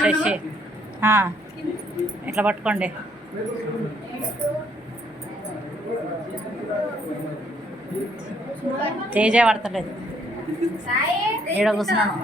శశి ఇట్లా పట్టుకోండి. తేజే పడతలేదు. ఏడో కూర్చున్నాను.